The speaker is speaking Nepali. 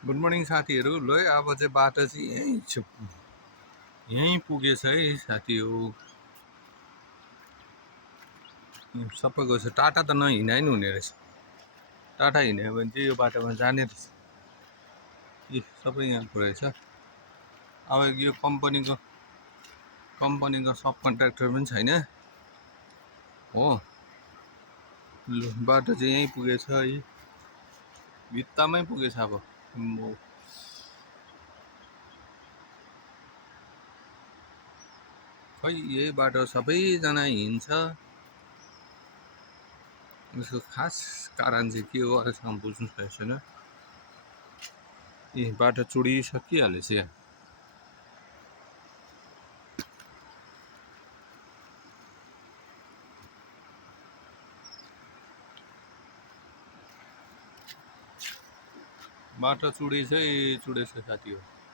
गुड मर्निङ साथीहरू। ल है, अब चाहिँ बाटो चाहिँ यहीँ पुगेछ है साथी हो। सबैको छ। टाटा त नहिँडा नि हुने रहेछ। टाटा हिँड्यो भने चाहिँ यो बाटोमा जाने रहेछ। सबै यहाँको रहेछ। अब यो कम्पनीको सब कन्ट्र्याक्टर पनि छैन हो। बाटो चाहिँ यहीँ पुगेछ है, भित्तामै पुगेछ। अब खै यही बाटो सबैजना हिँड्छ। यसको खास कारण चाहिँ के हो अहिलेसम्म बुझ्नु सकेको छैन। बाटो चुडिसकिहालेछ यहाँ। बाटो चुडेछ साथी हो।